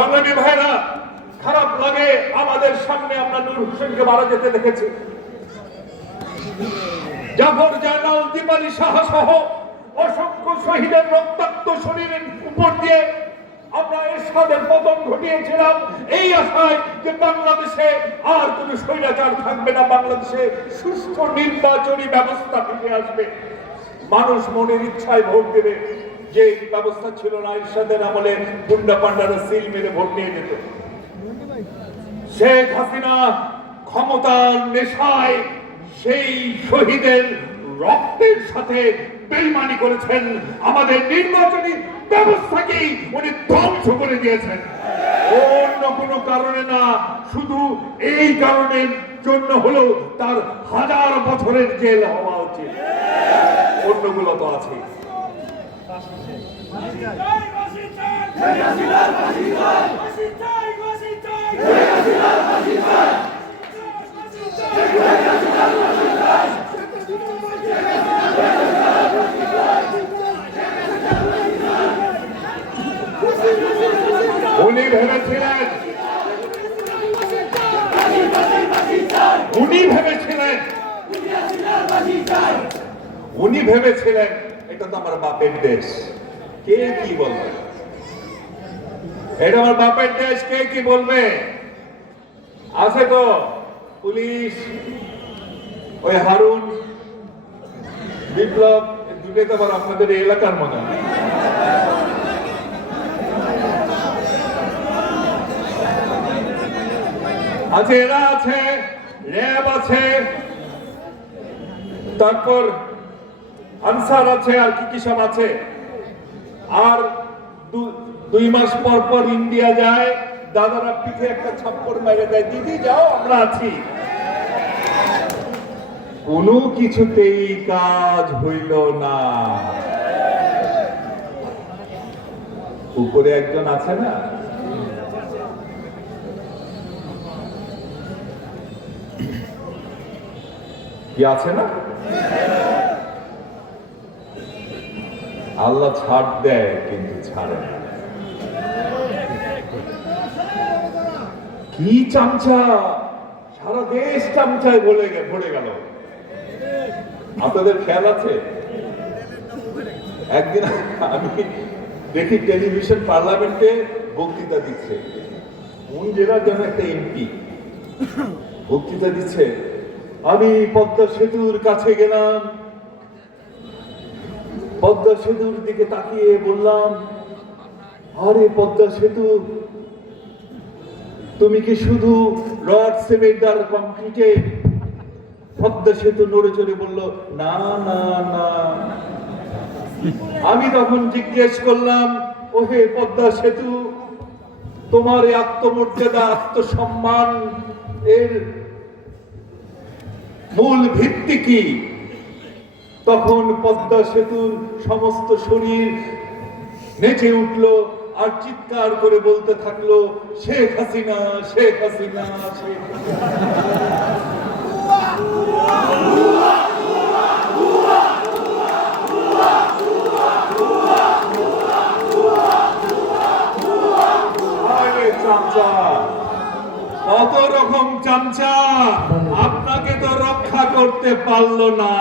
সংগ্রামী ভাইরা, খারাপ লাগে, আমাদের সামনে আমরা নূর হোসেনকে মারা যেতে দেখেছি। জাফর জানাল দীপালি শাহ সহ অসংখ্য শহীদের রক্তাক্ত শরীরের উপর দিয়ে আমরা এরশাদের পতন ঘটিয়েছিলাম। এই আশায় যে বাংলাদেশে আর কোনো স্বৈরাচার থাকবে না, বাংলাদেশে সুস্থ নির্বাচনী ব্যবস্থা ফিরে আসবে। মানুষ মনের ইচ্ছায় ভোট দেবে। যে ব্যবস্থা ছিল না এরশাদের আমলে গুন্ডা পান্ডারা সিল মেরে ভোট নিয়ে যেত। শেখ হাসিনা ক্ষমতার নেশায় সেই শহীদের রক্তের সাথে বেইমানি করেছেন। আমাদের নির্বাচনী ব্যবস্থাকেই উনি ধ্বংস করে দিয়েছেন। অন্য কোনো কারণে না, শুধু এই কারণের জন্য হলেও তার হাজার বছরের জেল হওয়া উচিত। অন্যগুলো তো আছে উনি ভেবেছিলেন। উনি ভেবেছিলেন। উনি ভেবেছিলেন। এটা তো আমার বাপের দেশ। কে কি বলবে? এটা আমার বাপের দেশ, কে কি বলবে? আছে তো পুলিশ, ওই হারুন, বিপ্লব দুটোই তো আবার আপনাদের এলাকার মনে হয়। আছে, এরা আছে, র্যাব আছে, তারপর আনসার আছে আর কি কি সব আছে? আর দুই মাস পর পর ইন্ডিয়া যায়, দাদারা পিঠে একটা ছাপ্পড় মেরে দেয়, দিদি, যাও, আমরা আছি। কোনো কিছুতেই কাজ হইল না। উপরে একজন আছে না? কি আছে না? আল্লাহ ছাড় দেয়, কিন্তু ছাড়ে না। কি চামচা? সারা দেশ চামচায় বলে ভরে গেল। আপনাদের খেয়াল আছে? একদিন আমি দেখি টেলিভিশন পার্লামেন্টে বক্তৃতা দিচ্ছে। কোন জেলার যেন একটা এমপি বক্তৃতা দিচ্ছে, আমি পদ্মা সেতুর কাছে গেলাম পদ্মা সেতুর দিকে তাকিয়ে বললাম, আরে পদ্মা সেতু, তুমি কি শুধু রড, সিমেন্ট আর কংক্রিটে পদ্মা সেতু নড়ে চড়ে বলল, না না না। আমি তখন জিজ্ঞেস করলাম, ওহে পদ্মা সেতু, তোমার এই আত্মমর্যাদা, আত্মসম্মান এর মূল ভিত্তি কি? তখন পদ্মা সেতুর সমস্ত শরীর নেচে উঠল আর চিৎকার করে বলতে থাকল, শেখ হাসিনা শেখ হাসিনা কত রকম চামচা। আপনাকে তো রক্ষা করতে পারল না।